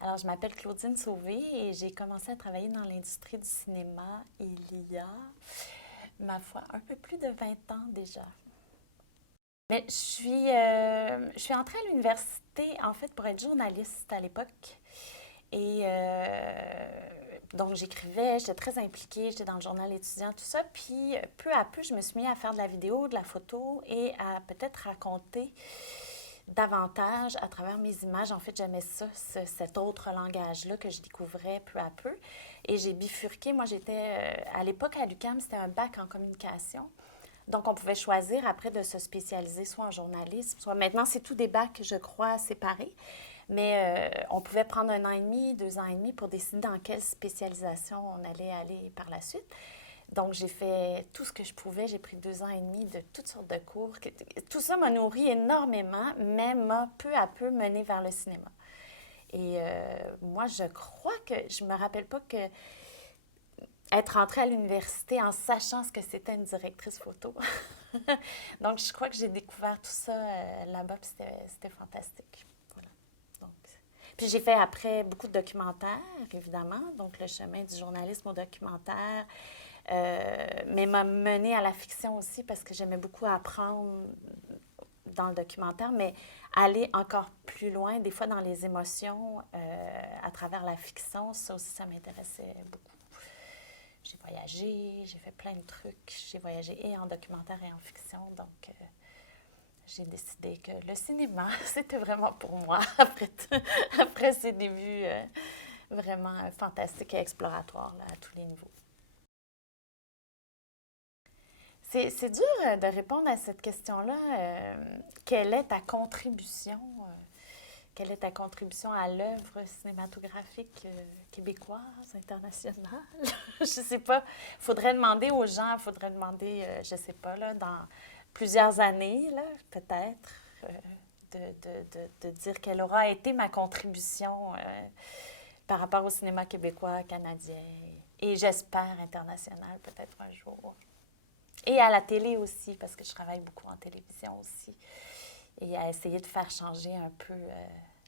Alors, je m'appelle Claudine Sauvé et j'ai commencé à travailler dans l'industrie du cinéma il y a, ma foi, un peu plus de 20 ans déjà. Mais je suis entrée à l'université, en fait, pour être journaliste à l'époque. Et donc, j'écrivais, j'étais très impliquée, j'étais dans le journal étudiant, tout ça. Puis, peu à peu, je me suis mis à faire de la vidéo, de la photo et à peut-être raconter davantage à travers mes images. En fait, j'aimais ça, cet autre langage-là que je découvrais peu à peu. Et j'ai bifurqué. Moi, à l'époque, à l'UQAM, c'était un bac en communication. Donc, on pouvait choisir après de se spécialiser soit en journalisme, soit maintenant, c'est tout des bacs, je crois, séparés. Mais on pouvait prendre 1 an et demi, 2 ans et demi pour décider dans quelle spécialisation on allait aller par la suite. Donc, j'ai fait tout ce que je pouvais. J'ai pris 2 ans et demi de toutes sortes de cours. Tout ça m'a nourri énormément, mais m'a peu à peu mené vers le cinéma. Et moi, je crois que je me rappelle pas que être entrée à l'université en sachant ce que c'était une directrice photo. Donc, je crois que j'ai découvert tout ça là-bas, puis c'était fantastique. Voilà. Donc, puis j'ai fait après beaucoup de documentaires, évidemment, donc le chemin du journalisme au documentaire, mais m'a menée à la fiction aussi parce que j'aimais beaucoup apprendre dans le documentaire, mais aller encore plus loin, des fois dans les émotions, à travers la fiction, ça aussi, ça m'intéressait beaucoup. J'ai voyagé, j'ai fait plein de trucs. J'ai voyagé et en documentaire et en fiction, donc j'ai décidé que le cinéma, c'était vraiment pour moi après ces débuts vraiment fantastiques et exploratoires là, à tous les niveaux. C'est dur de répondre à cette question-là. Quelle est ta contribution? Quelle est ta contribution à l'œuvre cinématographique québécoise, internationale? Je sais pas. Faudrait demander aux gens, faudrait demander, je sais pas, là, dans plusieurs années, là, peut-être, de dire quelle aura été ma contribution par rapport au cinéma québécois, canadien, et j'espère international peut-être un jour. Et à la télé aussi, parce que je travaille beaucoup en télévision aussi. Et à essayer de faire changer un peu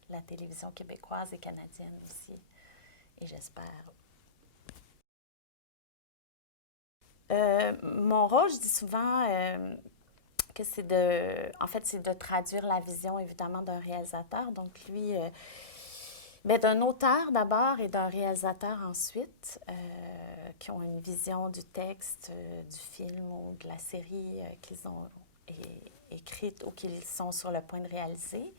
la télévision québécoise et canadienne aussi. Et j'espère. Mon rôle, je dis souvent que en fait, c'est de traduire la vision, évidemment, d'un réalisateur. Donc, lui, ben, d'un auteur d'abord et d'un réalisateur ensuite, qui ont une vision du texte, du film ou de la série qu'ils ont écrite ou qu'ils sont sur le point de réaliser.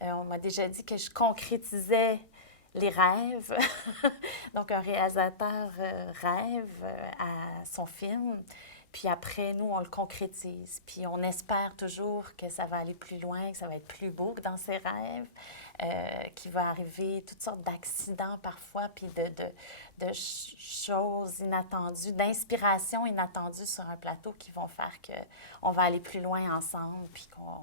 On m'a déjà dit que je concrétisais les rêves. Donc, un réalisateur rêve à son film, puis après, nous, on le concrétise. Puis on espère toujours que ça va aller plus loin, que ça va être plus beau que dans ses rêves, qu'il va arriver toutes sortes d'accidents parfois, puis de choses inattendues, d'inspirations inattendues sur un plateau qui vont faire qu'on va aller plus loin ensemble, puis qu'on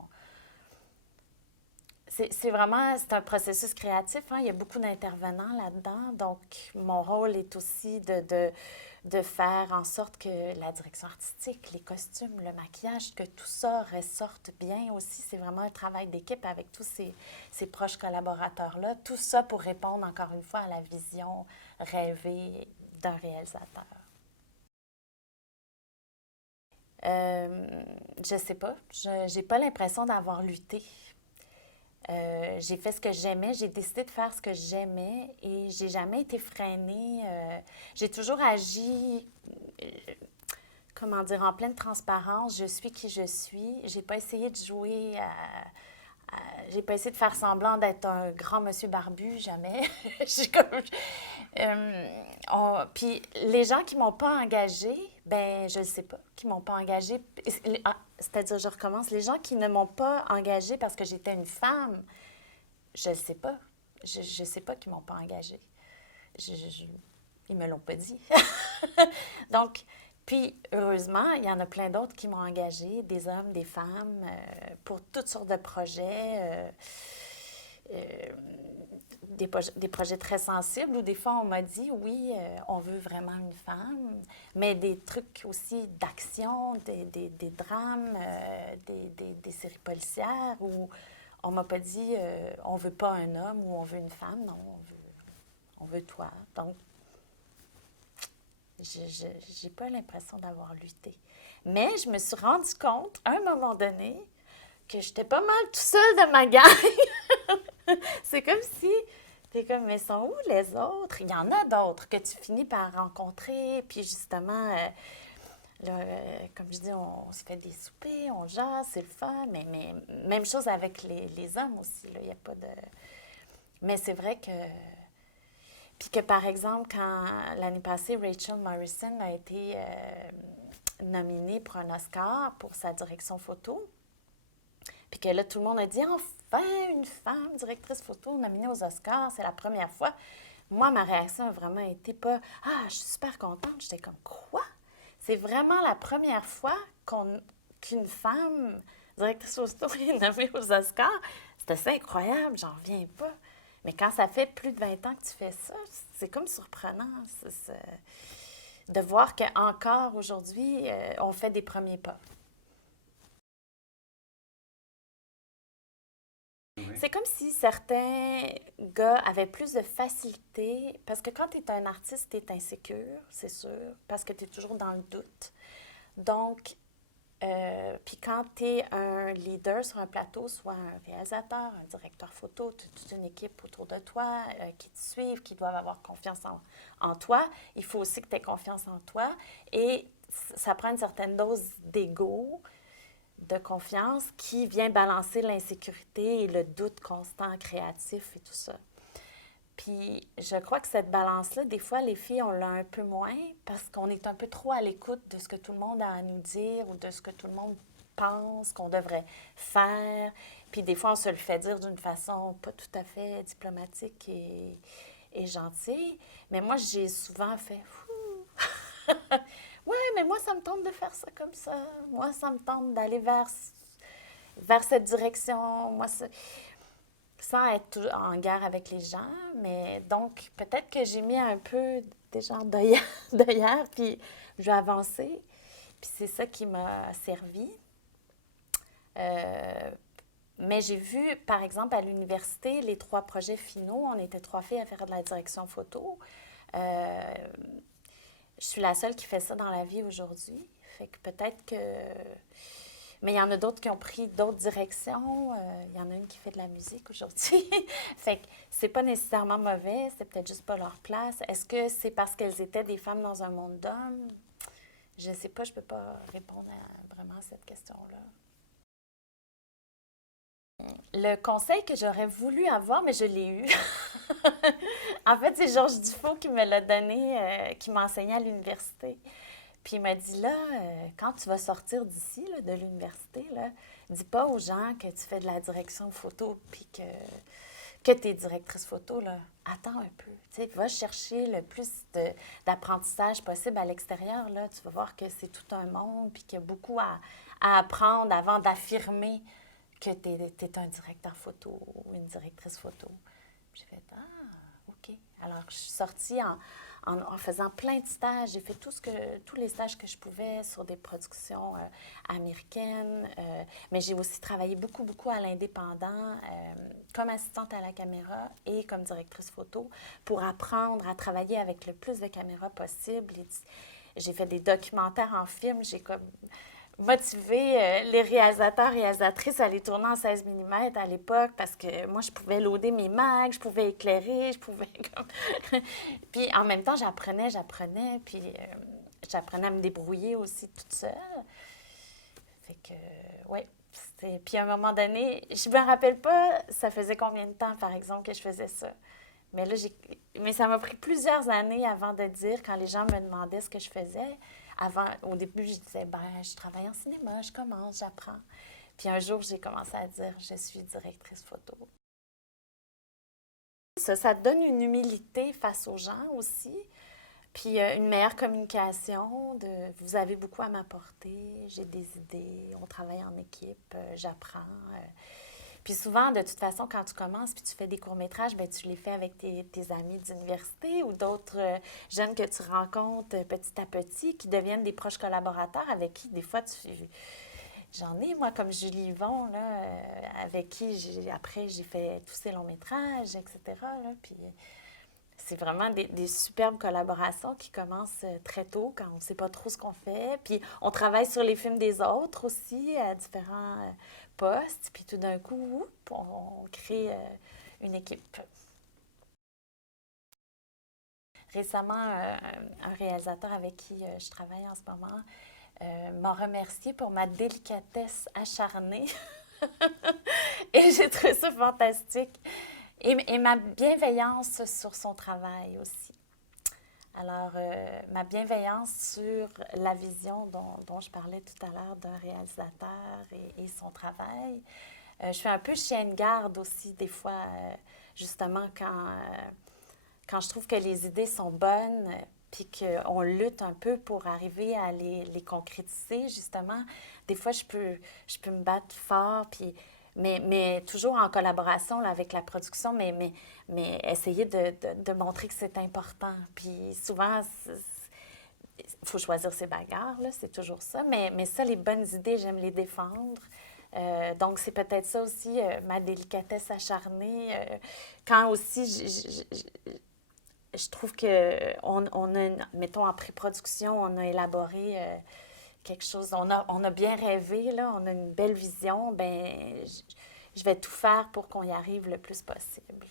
c'est un processus créatif, hein. Il y a beaucoup d'intervenants là-dedans. Donc, mon rôle est aussi de faire en sorte que la direction artistique, les costumes, le maquillage, que tout ça ressorte bien aussi. C'est vraiment un travail d'équipe avec tous ces proches collaborateurs-là. Tout ça pour répondre encore une fois à la vision rêvée d'un réalisateur. Euh, je sais pas. Je n'ai pas l'impression d'avoir lutté. J'ai fait ce que j'aimais, j'ai décidé de faire ce que j'aimais et j'ai jamais été freinée. J'ai toujours agi, euh, comment dire, en pleine transparence. Je suis qui je suis. J'ai pas essayé de jouer j'ai pas essayé de faire semblant d'être un grand monsieur barbu, jamais. J'ai comme, puis les gens qui m'ont pas engagée, ben je ne sais pas, qui m'ont pas engagée. C'est-à-dire, je recommence, les gens qui ne m'ont pas engagée parce que j'étais une femme, je ne sais pas. Je sais pas qui m'ont pas engagée. Ils me l'ont pas dit. Donc, puis, heureusement, il y en a plein d'autres qui m'ont engagée, des hommes, des femmes, pour toutes sortes de projets. Euh, des projets très sensibles où des fois on m'a dit oui, on veut vraiment une femme, mais des trucs aussi d'action, des drames, des séries policières où on m'a pas dit on veut pas un homme ou on veut une femme, non, on veut toi. Donc, j'ai pas l'impression d'avoir lutté. Mais je me suis rendu compte, à un moment donné, que j'étais pas mal tout seul de ma gang. C'est comme si t'es comme, mais sont où les autres? Il y en a d'autres que tu finis par rencontrer, puis justement, là, comme je dis, on se fait des soupers, on jase, c'est le fun, mais même chose avec les hommes aussi, là, il n'y a pas de... Mais c'est vrai que... Puis que, par exemple, quand l'année passée, Rachel Morrison a été nominée pour un Oscar pour sa direction photo, puis que là, tout le monde a dit, enfin, une femme directrice photo nominée aux Oscars, c'est la première fois. Moi, ma réaction a vraiment été pas, ah, je suis super contente. J'étais comme, quoi? C'est vraiment la première fois qu'une femme directrice photo est nommée aux Oscars. C'est assez incroyable, j'en reviens pas. Mais quand ça fait plus de 20 ans que tu fais ça, c'est comme surprenant de voir qu'encore aujourd'hui, on fait des premiers pas. C'est comme si certains gars avaient plus de facilité, parce que quand tu es un artiste, tu es insécure, c'est sûr, parce que tu es toujours dans le doute. Donc, puis quand tu es un leader sur un plateau, soit un réalisateur, un directeur photo, tu as toute une équipe autour de toi qui te suivent, qui doivent avoir confiance en toi. Il faut aussi que tu aies confiance en toi. Et ça prend une certaine dose d'ego, de confiance qui vient balancer l'insécurité et le doute constant créatif et tout ça. Puis je crois que cette balance-là, des fois, les filles, on l'a un peu moins parce qu'on est un peu trop à l'écoute de ce que tout le monde a à nous dire ou de ce que tout le monde pense qu'on devrait faire. Puis des fois, on se le fait dire d'une façon pas tout à fait diplomatique et gentille. Mais moi, j'ai souvent fait ouais, mais moi, ça me tente de faire ça comme ça. Moi, ça me tente d'aller vers cette direction. Moi, sans être en guerre avec les gens. Mais donc, peut-être que j'ai mis un peu des gens d'hier, puis j'ai avancé. Puis c'est ça qui m'a servi. Euh, mais j'ai vu, par exemple, à l'université, les 3 projets finaux, on était 3 filles à faire de la direction photo. Euh, je suis la seule qui fait ça dans la vie aujourd'hui. Fait que peut-être que... Mais il y en a d'autres qui ont pris d'autres directions. Il y en a une qui fait de la musique aujourd'hui. Fait que c'est pas nécessairement mauvais, c'est peut-être juste pas leur place. Est-ce que c'est parce qu'elles étaient des femmes dans un monde d'hommes? Je sais pas, je peux pas répondre vraiment à cette question-là. Le conseil que j'aurais voulu avoir, mais je l'ai eu. En fait, c'est Georges Dufault qui me l'a donné, qui m'a enseigné à l'université. Puis il m'a dit, là, quand tu vas sortir d'ici, là, de l'université, là, dis pas aux gens que tu fais de la direction photo puis que tu es directrice photo, là. Attends un peu. Tu sais, va chercher le plus d'apprentissage possible à l'extérieur, là. Tu vas voir que c'est tout un monde puis qu'il y a beaucoup à apprendre avant d'affirmer que tu es un directeur photo ou une directrice photo. J'ai fait, ah, OK. Alors, je suis sortie en faisant plein de stages. J'ai fait tous les stages que je pouvais sur des productions américaines. Mais j'ai aussi travaillé beaucoup, beaucoup à l'indépendant, comme assistante à la caméra et comme directrice photo pour apprendre à travailler avec le plus de caméras possible. J'ai fait des documentaires en film. J'ai comme motiver les réalisateurs et réalisatrices à les tourner en 16 mm à l'époque parce que moi, je pouvais loader mes mags, je pouvais éclairer, je pouvais comme... Puis en même temps, puis j'apprenais à me débrouiller aussi toute seule. Fait que, ouais. Puis à un moment donné, je me rappelle pas, ça faisait combien de temps, par exemple, que je faisais ça. Mais là, mais ça m'a pris plusieurs années avant de dire, quand les gens me demandaient ce que je faisais. Au début, je disais, ben, je travaille en cinéma, je commence, j'apprends. Puis un jour, j'ai commencé à dire, je suis directrice photo. Ça te donne une humilité face aux gens aussi, puis une meilleure communication. Vous avez beaucoup à m'apporter, j'ai des idées, on travaille en équipe, j'apprends. Puis souvent, de toute façon, quand tu commences puis tu fais des courts-métrages, ben tu les fais avec tes amis d'université ou d'autres jeunes que tu rencontres petit à petit qui deviennent des proches collaborateurs avec qui, des fois, J'en ai, moi, comme Julie Yvon, là, avec qui, après, j'ai fait tous ces longs-métrages, etc. Là, puis c'est vraiment des superbes collaborations qui commencent très tôt quand on ne sait pas trop ce qu'on fait. Puis on travaille sur les films des autres aussi à différents postes. Puis tout d'un coup, on crée une équipe. Récemment, un réalisateur avec qui je travaille en ce moment m'a remercié pour ma délicatesse acharnée. Et j'ai trouvé ça fantastique. Et ma bienveillance sur son travail aussi. Alors, ma bienveillance sur la vision dont je parlais tout à l'heure d'un réalisateur et son travail. Je suis un peu chien de garde aussi, des fois, justement, quand je trouve que les idées sont bonnes, puis qu'on lutte un peu pour arriver à les concrétiser, justement, des fois, je peux me battre fort, puis, mais toujours en collaboration là, avec la production, mais essayer de montrer que c'est important. Puis souvent, il faut choisir ses bagarres, là, c'est toujours ça, mais ça, les bonnes idées, j'aime les défendre. Donc, c'est peut-être ça aussi, ma délicatesse acharnée. Quand aussi, je trouve que on a, mettons, en pré-production, on a élaboré quelque chose, on a bien rêvé, là, on a une belle vision, ben je vais tout faire pour qu'on y arrive le plus possible.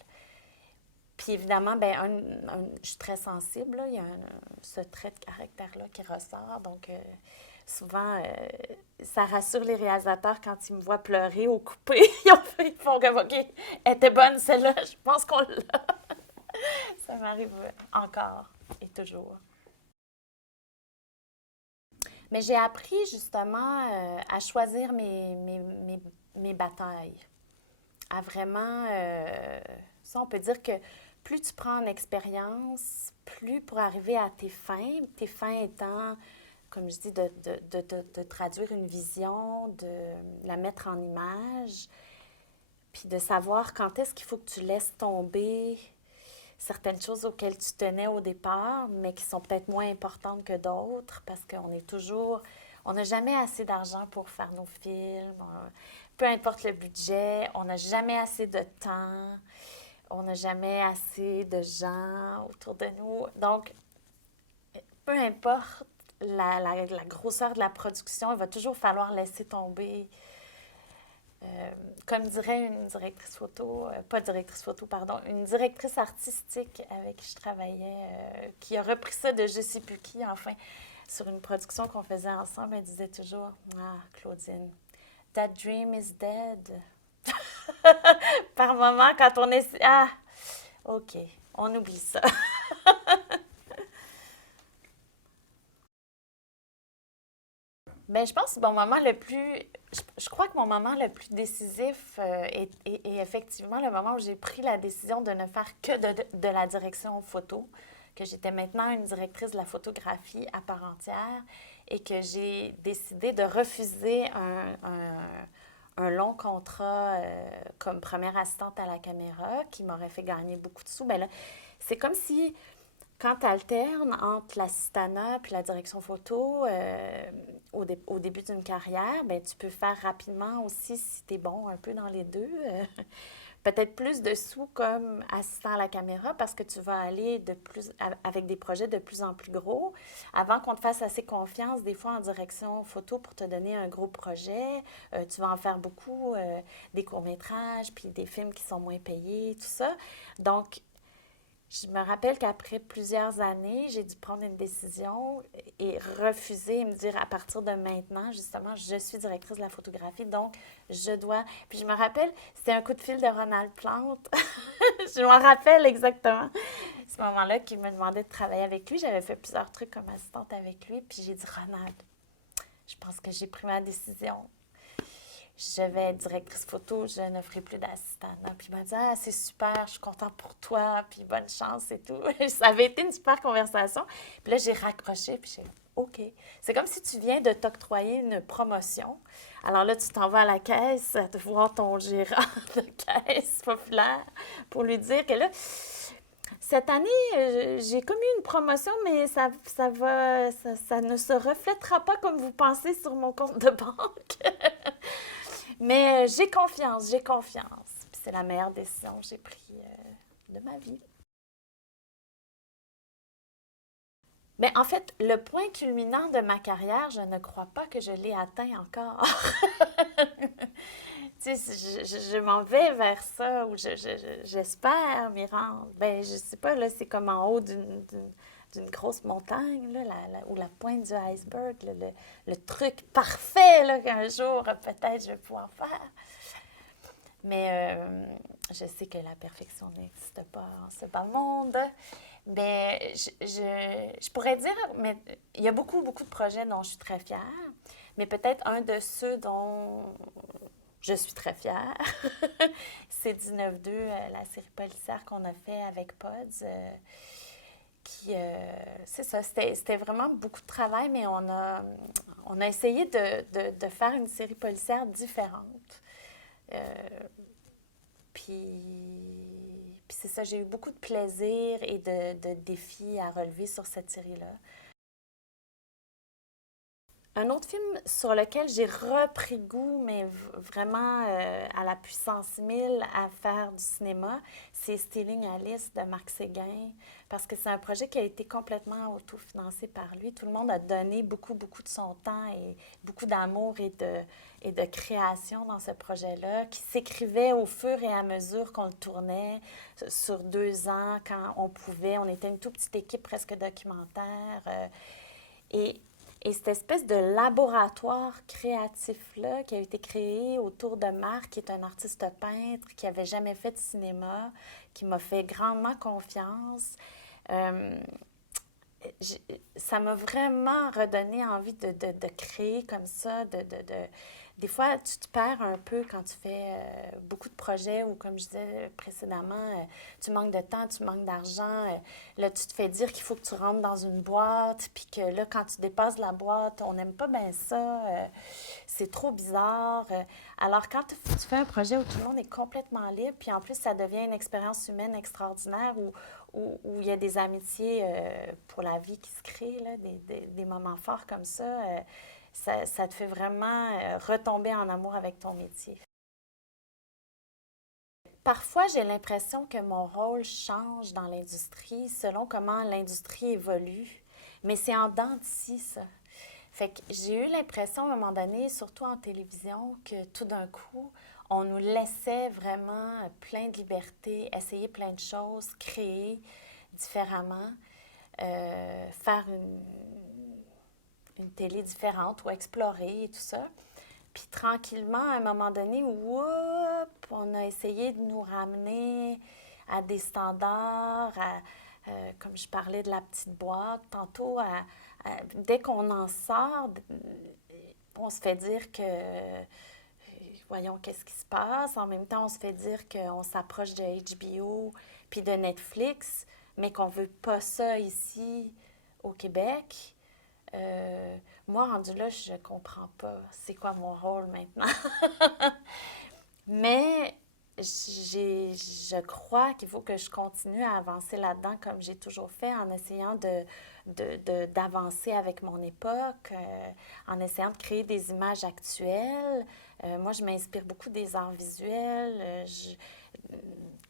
Puis évidemment, ben je suis très sensible, là, il y a ce trait de caractère-là qui ressort, donc souvent, ça rassure les réalisateurs quand ils me voient pleurer au coupé. Ils font comme, OK, elle était bonne celle-là, je pense qu'on l'a. Ça m'arrive encore et toujours. Mais j'ai appris justement à choisir mes batailles, à vraiment, ça on peut dire que plus tu prends en expérience, plus pour arriver à tes fins étant, comme je dis, de traduire une vision, de la mettre en image, puis de savoir quand est-ce qu'il faut que tu laisses tomber certaines choses auxquelles tu tenais au départ, mais qui sont peut-être moins importantes que d'autres, parce qu'on est toujours, on n'a jamais assez d'argent pour faire nos films, peu importe le budget, on n'a jamais assez de temps, on n'a jamais assez de gens autour de nous. Donc, peu importe la grosseur de la production, il va toujours falloir laisser tomber comme dirait une directrice photo, pas directrice photo, pardon, une directrice artistique avec qui je travaillais, qui a repris ça de je sais plus qui, enfin, sur une production qu'on faisait ensemble, elle disait toujours, ah, Claudine, that dream is dead. Par moment, quand on est, ah, ok, on oublie ça. Ben, je pense que mon moment le plus. Je crois que mon moment le plus décisif est effectivement le moment où j'ai pris la décision de ne faire que de la direction photo, que j'étais maintenant une directrice de la photographie à part entière et que j'ai décidé de refuser un long contrat comme première assistante à la caméra qui m'aurait fait gagner beaucoup de sous. Ben là, c'est comme si quand tu alternes entre l'assistanat puis la direction photo au début d'une carrière, ben, tu peux faire rapidement aussi, si tu es bon un peu dans les deux, peut-être plus de sous comme assistant à la caméra parce que tu vas aller avec des projets de plus en plus gros. Avant qu'on te fasse assez confiance, des fois en direction photo pour te donner un gros projet, tu vas en faire beaucoup, des courts-métrages, puis des films qui sont moins payés, tout ça. Donc, je me rappelle qu'après plusieurs années, j'ai dû prendre une décision et refuser et me dire à partir de maintenant, justement, je suis directrice de la photographie, donc je dois. Puis je me rappelle, c'était un coup de fil de Ronald Plante. Je m'en rappelle exactement. Ce moment-là, qu'il me demandait de travailler avec lui. J'avais fait plusieurs trucs comme assistante avec lui. Puis j'ai dit, Ronald, je pense que j'ai pris ma décision. Je vais être directrice photo, je ne ferai plus d'assistant. Puis il m'a dit, ah, c'est super, je suis contente pour toi, puis bonne chance et tout. Ça avait été une super conversation. Puis là, j'ai raccroché, puis j'ai dit, OK. C'est comme si tu viens de t'octroyer une promotion. Alors là, tu t'en vas à la caisse, de voir ton gérant de caisse populaire pour lui dire que là, cette année, j'ai comme eu une promotion, mais ça ne se reflètera pas comme vous pensez sur mon compte de banque. Mais j'ai confiance, j'ai confiance. Puis c'est la meilleure décision que j'ai prise de ma vie. Mais en fait, le point culminant de ma carrière, je ne crois pas que je l'ai atteint encore. Tu sais, je m'en vais vers ça, ou j'espère m'y rendre. Ben, je sais pas, là, c'est comme en haut d'une grosse montagne, là, ou la pointe du iceberg, le truc parfait, là, qu'un jour, peut-être, je vais pouvoir faire. Mais je sais que la perfection n'existe pas en ce bas monde. Mais je pourrais dire, mais il y a beaucoup, beaucoup de projets dont je suis très fière. Mais peut-être un de ceux dont je suis très fière, c'est 19-2, la série policière qu'on a fait avec Pods. C'est ça, c'était vraiment beaucoup de travail, mais on a essayé de faire une série policière différente. Euh, puis c'est ça, j'ai eu beaucoup de plaisir et de défis à relever sur cette série-là. Un autre film sur lequel j'ai repris goût, mais vraiment à la puissance 1000 à faire du cinéma, c'est Stealing Alice de Marc Séguin, parce que c'est un projet qui a été complètement autofinancé par lui. Tout le monde a donné beaucoup, beaucoup de son temps et beaucoup d'amour et de création dans ce projet-là, qui s'écrivait au fur et à mesure qu'on le tournait sur 2 ans, quand on pouvait. On était une toute petite équipe presque documentaire. Et et cette espèce de laboratoire créatif-là qui a été créé autour de Marc, qui est un artiste peintre, qui n'avait jamais fait de cinéma, qui m'a fait grandement confiance, euh, ça m'a vraiment redonné envie de créer comme ça. Des fois, tu te perds un peu quand tu fais beaucoup de projets ou, comme je disais précédemment, tu manques de temps, tu manques d'argent. Là, tu te fais dire qu'il faut que tu rentres dans une boîte, puis que là, quand tu dépasses la boîte, on n'aime pas bien ça. C'est trop bizarre. Alors, quand tu fais un projet où tout le monde est complètement libre, puis en plus, ça devient une expérience humaine extraordinaire où il y a des amitiés pour la vie qui se créent, là, des moments forts comme ça, ça te fait vraiment retomber en amour avec ton métier. Parfois, j'ai l'impression que mon rôle change dans l'industrie selon comment l'industrie évolue, mais c'est en dents de scie, ça. Fait que j'ai eu l'impression à un moment donné, surtout en télévision, que tout d'un coup, on nous laissait vraiment plein de liberté, essayer plein de choses, créer différemment, faire une télé différente ou explorer et tout ça. Puis tranquillement, à un moment donné, on a essayé de nous ramener à des standards, comme je parlais de la petite boîte, tantôt, dès qu'on en sort, on se fait dire que, voyons, qu'est-ce qui se passe. En même temps, on se fait dire qu'on s'approche de HBO puis de Netflix, mais qu'on veut pas ça ici au Québec. Euh, Moi, rendu là, je comprends pas c'est quoi mon rôle maintenant. Mais je crois qu'il faut que je continue à avancer là-dedans comme j'ai toujours fait, en essayant d'avancer avec mon époque, en essayant de créer des images actuelles. Moi, je m'inspire beaucoup des arts visuels,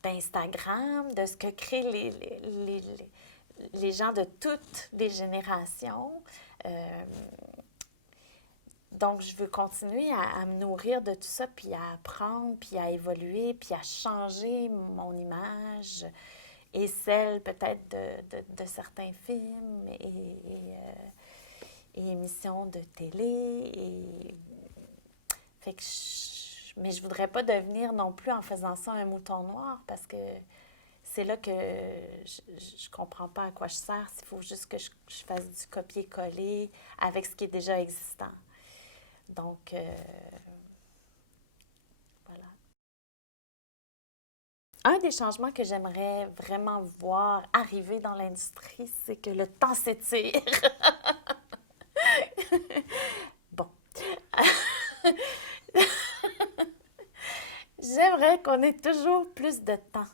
d'Instagram, de ce que créent les gens de toutes les générations. Euh, donc, je veux continuer à me nourrir de tout ça, puis à apprendre, puis à évoluer, puis à changer mon image et celle peut-être de certains films et émissions de télé. Fait que mais je voudrais pas devenir non plus en faisant ça un mouton noir parce que c'est là que je comprends pas à quoi je sers. Il faut juste que je fasse du copier-coller avec ce qui est déjà existant. Donc, voilà. Un des changements que j'aimerais vraiment voir arriver dans l'industrie, c'est que le temps s'étire. Bon. J'aimerais qu'on ait toujours plus de temps.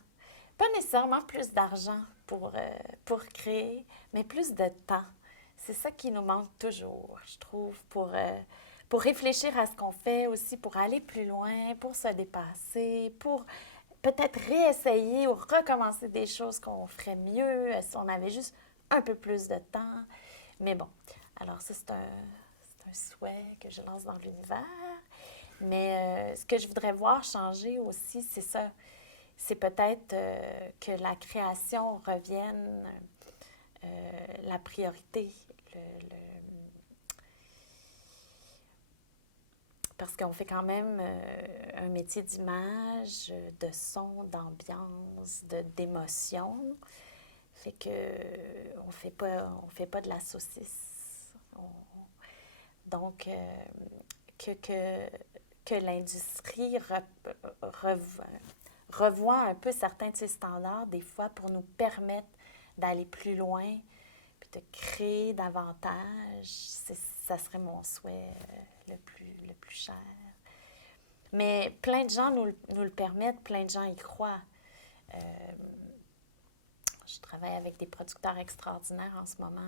Pas nécessairement plus d'argent pour créer, mais plus de temps. C'est ça qui nous manque toujours, je trouve, pour réfléchir à ce qu'on fait aussi, pour aller plus loin, pour se dépasser, pour peut-être réessayer ou recommencer des choses qu'on ferait mieux si on avait juste un peu plus de temps. Mais bon, alors ça, c'est un souhait que je lance dans l'univers. Mais ce que je voudrais voir changer aussi, c'est ça. C'est peut-être que la création revienne la priorité. Parce qu'on fait quand même un métier d'image, de son, d'ambiance, d'émotion. Fait que on fait pas de la saucisse. Donc, que l'industrie revoit un peu certains de ses standards, des fois, pour nous permettre d'aller plus loin, puis de créer davantage. Ça serait mon souhait le plus cher. Mais plein de gens nous le permettent, plein de gens y croient. Euh, je travaille avec des producteurs extraordinaires en ce moment.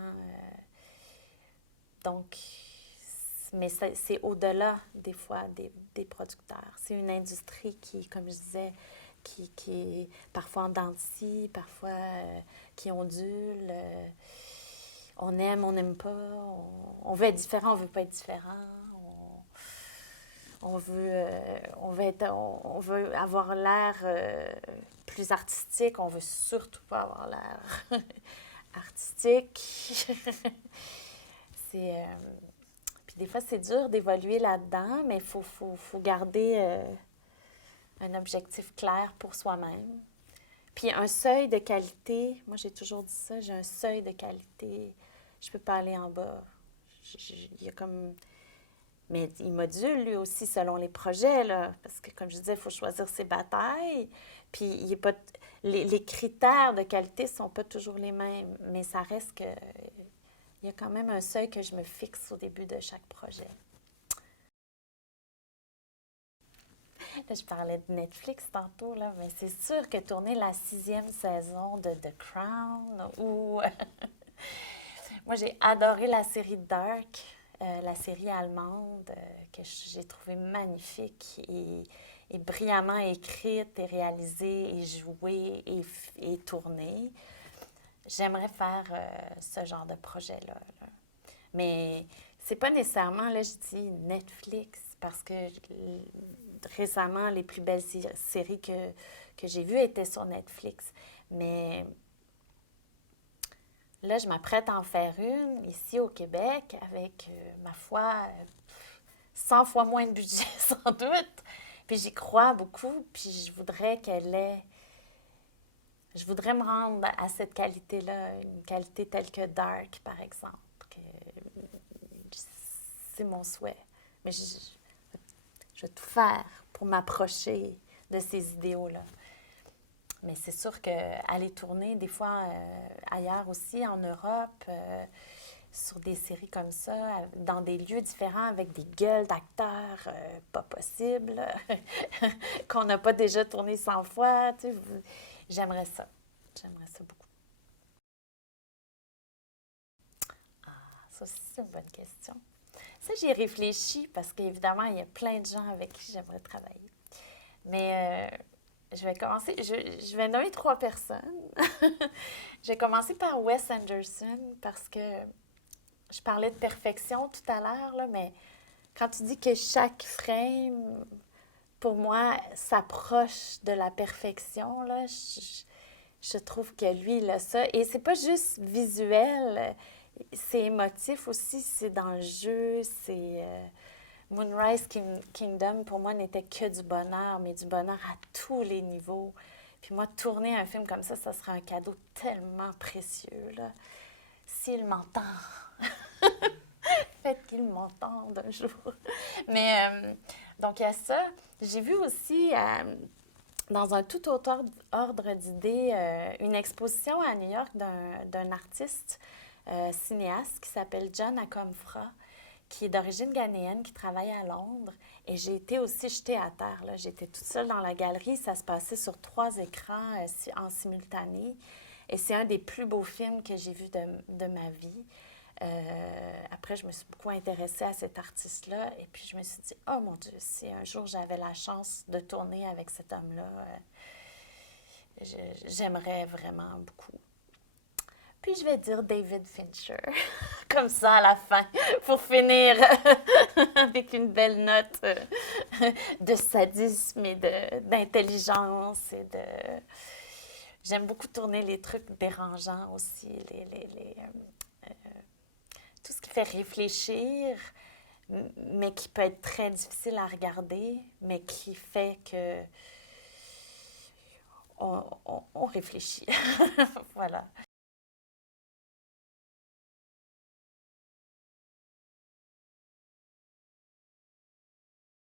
Donc, mais c'est au-delà des fois des producteurs. C'est une industrie qui, comme je disais, qui est parfois en dents de scie, parfois qui ondule. On aime, on n'aime pas. On veut être différent, on veut pas être différent. On veut avoir l'air plus artistique. On veut surtout pas avoir l'air artistique. c'est Puis des fois, c'est dur d'évoluer là-dedans, mais il faut garder un objectif clair pour soi-même. Puis un seuil de qualité, moi j'ai toujours dit ça, j'ai un seuil de qualité, je peux pas aller en bas. Il y a comme... Mais il module lui aussi selon les projets, là, parce que comme je disais, il faut choisir ses batailles. Puis il est pas, les critères de qualité ne sont pas toujours les mêmes, mais ça reste que... Il y a quand même un seuil que je me fixe au début de chaque projet. Là, je parlais de Netflix tantôt, là, mais c'est sûr que tourner la 6e saison de The Crown ou... Moi, j'ai adoré la série Dark, la série allemande, que j'ai trouvée magnifique et brillamment écrite et réalisée et jouée et tournée. J'aimerais faire ce genre de projet-là. Là. Mais c'est pas nécessairement, là, je dis Netflix, parce que récemment, les plus belles séries que j'ai vues étaient sur Netflix. Mais là, je m'apprête à en faire une ici au Québec avec, ma foi, 100 fois moins de budget sans doute. Puis j'y crois beaucoup, puis je voudrais qu'elle ait... Je voudrais me rendre à cette qualité-là, une qualité telle que Dark, par exemple. C'est mon souhait. Mais je vais tout faire pour m'approcher de ces idéaux-là. Mais c'est sûr qu'aller tourner des fois ailleurs aussi, en Europe, sur des séries comme ça, dans des lieux différents, avec des gueules d'acteurs pas possibles, qu'on n'a pas déjà tourné 100 fois, tu sais, j'aimerais ça. J'aimerais ça beaucoup. Ah, ça aussi, c'est une bonne question. Ça, j'y ai réfléchi parce qu'évidemment, il y a plein de gens avec qui j'aimerais travailler. Mais je vais commencer, je vais nommer 3 personnes. Je vais commencer par Wes Anderson parce que je parlais de perfection tout à l'heure, là, mais quand tu dis que chaque frame, pour moi, s'approche de la perfection, là, je trouve que lui, il a ça. Et c'est pas juste visuel, c'est émotif aussi, c'est dans le jeu, c'est... Kingdom, pour moi, n'était que du bonheur, mais du bonheur à tous les niveaux. Puis moi, tourner un film comme ça serait un cadeau tellement précieux, là. S'il m'entend, faites qu'il m'entende un jour. Mais, donc, il y a ça. J'ai vu aussi, dans un tout autre ordre d'idées, une exposition à New York d'un artiste cinéaste qui s'appelle John Akomfra, qui est d'origine ghanéenne, qui travaille à Londres. Et j'ai été aussi jetée à terre. Là. J'étais toute seule dans la galerie. Ça se passait sur 3 écrans en simultané. Et c'est un des plus beaux films que j'ai vus de ma vie. Après, je me suis beaucoup intéressée à cet artiste-là. Et puis, je me suis dit, oh mon Dieu, si un jour j'avais la chance de tourner avec cet homme-là, j'aimerais vraiment beaucoup. Puis je vais dire David Fincher, comme ça à la fin, pour finir avec une belle note de sadisme et d'intelligence et de... J'aime beaucoup tourner les trucs dérangeants aussi, tout ce qui fait réfléchir, mais qui peut être très difficile à regarder, mais qui fait que on réfléchit. Voilà.